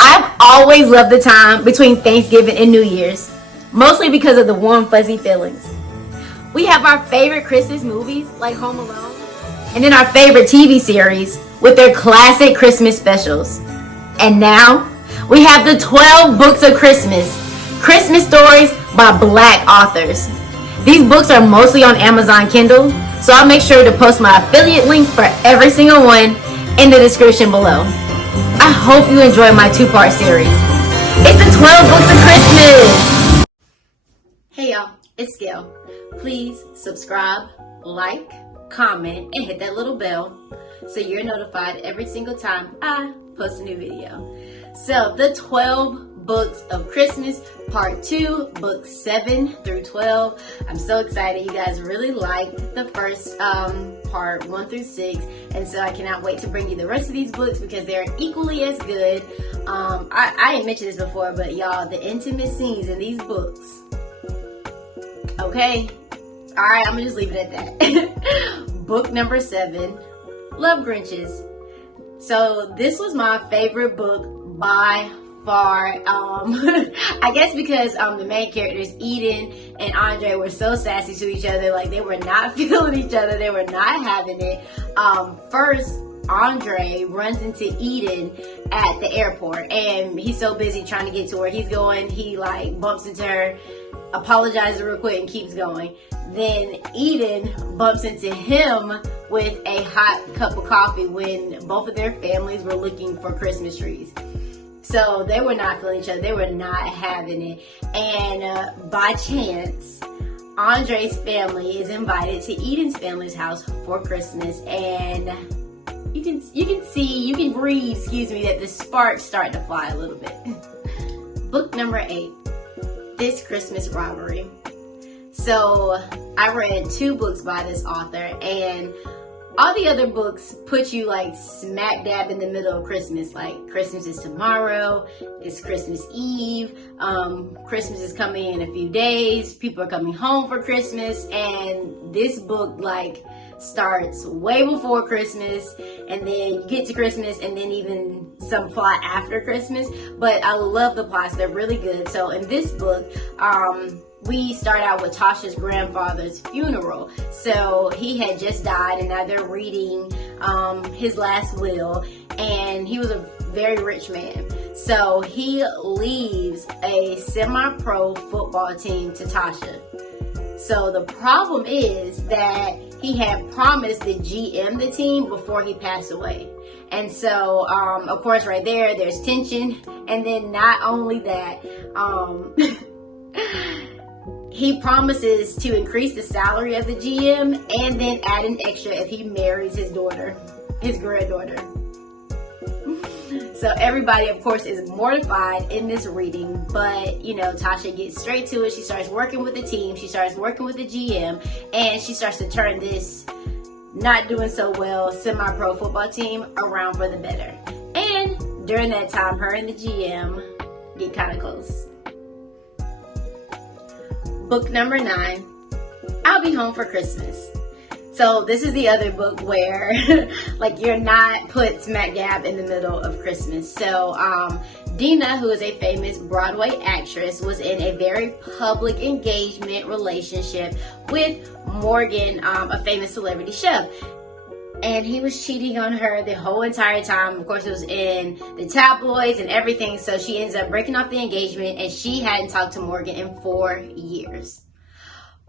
I've always loved the time between Thanksgiving and New Year's, mostly because of the warm, fuzzy feelings. We have our favorite Christmas movies like Home Alone, and then our favorite TV series with their classic Christmas specials. And now, we have the 12 books of Christmas stories by Black authors. These books are mostly on Amazon Kindle, so I'll make sure to post my affiliate link for every single one in the description below. I hope you enjoy my 2-part series. It's the 12 books of Christmas! Hey y'all, it's Skell. Please subscribe, like, comment, and hit that little bell so you're notified every single time I post a new video. So, the 12 books of Christmas, part 2, books 7 through 12. I'm so excited. You guys really liked the first part 1 through 6, and so I cannot wait to bring you the rest of these books because they're equally as good. I didn't mention this before, but y'all, the intimate scenes in these books. Okay, all right, I'm gonna just leave it at that. Book number 7, Love Grinches. So this was my favorite book by far. I guess because the main characters Eden and Andre were so sassy to each other, like they were not feeling each other, they were not having it. First, Andre runs into Eden at the airport, and he's so busy trying to get to where he's going, he like bumps into her, apologizes real quick, and keeps going. Then Eden bumps into him with a hot cup of coffee when both of their families were looking for Christmas trees. So they were not feeling each other. They were not having it. And by chance, Andre's family is invited to Eden's family's house for Christmas. And you can breathe, that the sparks start to fly a little bit. Book number 8, This Christmas Robbery. So I read 2 books by this author, and all the other books put you like smack dab in the middle of Christmas. Like Christmas is tomorrow, it's Christmas Eve, Christmas is coming in a few days, people are coming home for Christmas, and this book like starts way before Christmas, and then you get to Christmas, and then even some plot after Christmas. But I love the plots, they're really good. So in this book, we start out with Tasha's grandfather's funeral. So he had just died, and now they're reading his last will, and he was a very rich man. So he leaves a semi-pro football team to Tasha. So the problem is that he had promised the GM the team before he passed away. And so, of course, right there's tension. And then not only that, he promises to increase the salary of the GM and then add an extra if he marries his granddaughter. So everybody, of course, is mortified in this reading, but, Tasha gets straight to it. She starts working with the team. She starts working with the GM, and she starts to turn this not doing so well semi-pro football team around for the better. And during that time, her and the GM get kind of close. Book number 9, I'll Be Home for Christmas. So this is the other book where like you're not put smack dab in the middle of Christmas. So Dina, who is a famous Broadway actress, was in a very public engagement relationship with Morgan, a famous celebrity chef. And he was cheating on her the whole entire time. Of course, it was in the tabloids and everything. So she ends up breaking off the engagement, and she hadn't talked to Morgan in 4 years.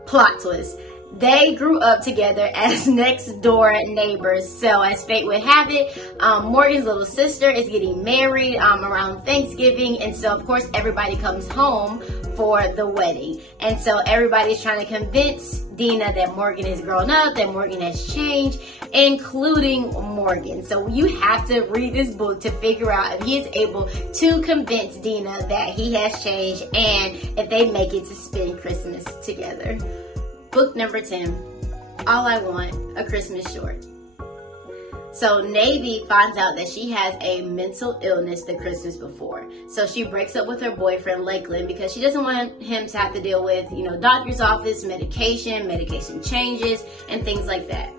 Plot twist. They grew up together as next door neighbors. So as fate would have it, Morgan's little sister is getting married around Thanksgiving. And so, of course, everybody comes home for the wedding. And so everybody's trying to convince Dina that Morgan has grown up, that Morgan has changed, including Morgan. So you have to read this book to figure out if he is able to convince Dina that he has changed and if they make it to spend Christmas together. Book number 10, All I Want, A Christmas Short. So Navy finds out that she has a mental illness the Christmas before. So she breaks up with her boyfriend, Lakeland, because she doesn't want him to have to deal with, doctor's office, medication changes, and things like that.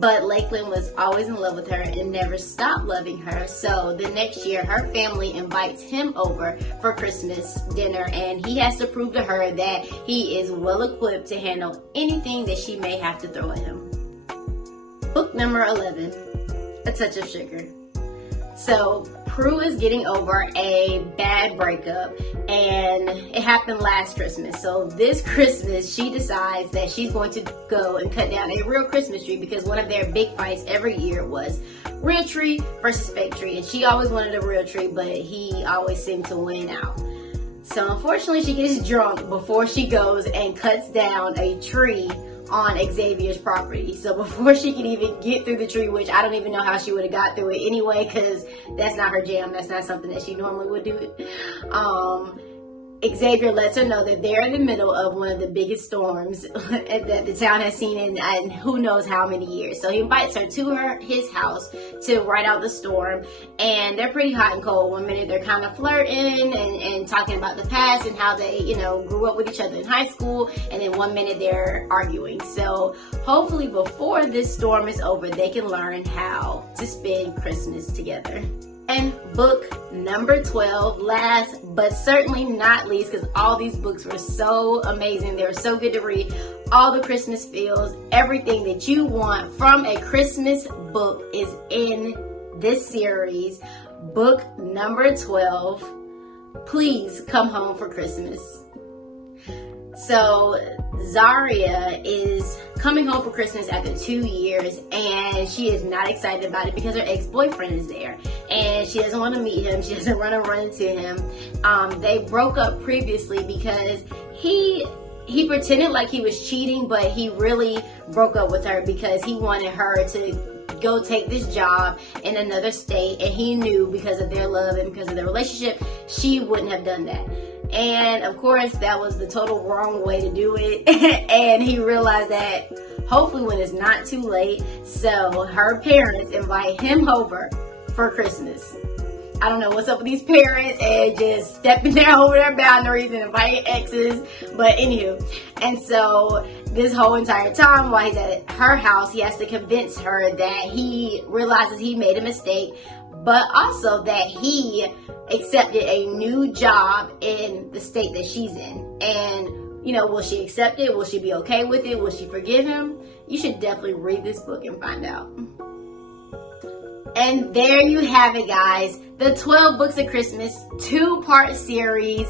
But Lakeland was always in love with her and never stopped loving her. So the next year, her family invites him over for Christmas dinner, and he has to prove to her that he is well equipped to handle anything that she may have to throw at him. Book number 11, A Touch of Sugar. So Prue is getting over a bad breakup, and it happened last Christmas. So this Christmas, she decides that she's going to go and cut down a real Christmas tree, because one of their big fights every year was real tree versus fake tree. And she always wanted a real tree, but he always seemed to win out. So unfortunately, she gets drunk before she goes and cuts down a tree on Xavier's property. So before she can even get through the tree, which I don't even know how she would have got through it anyway, because that's not her jam. That's not something that she normally would do. Xavier lets her know that they're in the middle of one of the biggest storms that the town has seen in who knows how many years. So he invites her to his house to ride out the storm, and they're pretty hot and cold. One minute they're kind of flirting and talking about the past and how they, grew up with each other in high school, and then one minute they're arguing. So hopefully before this storm is over, they can learn how to spend Christmas together. And book number 12, last but certainly not least, because all these books were so amazing. They were so good to read. All the Christmas feels, everything that you want from a Christmas book is in this series. Book number 12, Please Come Home for Christmas. So Zaria is coming home for Christmas after 2 years, and she is not excited about it because her ex-boyfriend is there, and she doesn't want to meet him. She doesn't want to run into him. They broke up previously because he pretended like he was cheating, but he really broke up with her because he wanted her to go take this job in another state, and he knew because of their love and because of their relationship, she wouldn't have done that. And of course, that was the total wrong way to do it. And he realized that hopefully when it's not too late. So her parents invite him over for Christmas. I don't know what's up with these parents and just stepping down over their boundaries and inviting exes. But anywho, and so this whole entire time while he's at her house, he has to convince her that he realizes he made a mistake, but also that he accepted a new job in the state that she's in. And, will she accept it? Will she be okay with it? Will she forgive him? You should definitely read this book and find out. And there you have it, guys. The 12 Books of Christmas 2-part series.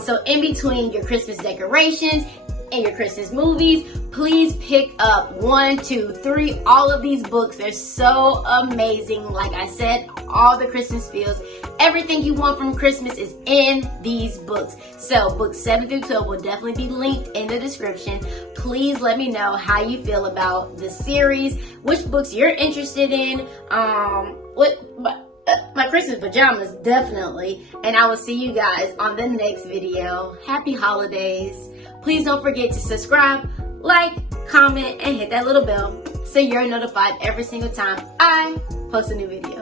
So in between your Christmas decorations and your Christmas movies, please pick up 1, 2, 3, all of these books. They're so amazing. Like I said, all the Christmas feels, everything you want from Christmas is in these books. So books 7 through 12 will definitely be linked in the description. Please let me know how you feel about the series, which books you're interested in, my Christmas pajamas, definitely. And I will see you guys on the next video. Happy holidays. Please don't forget to subscribe, like, comment, and hit that little bell so you're notified every single time I post a new video.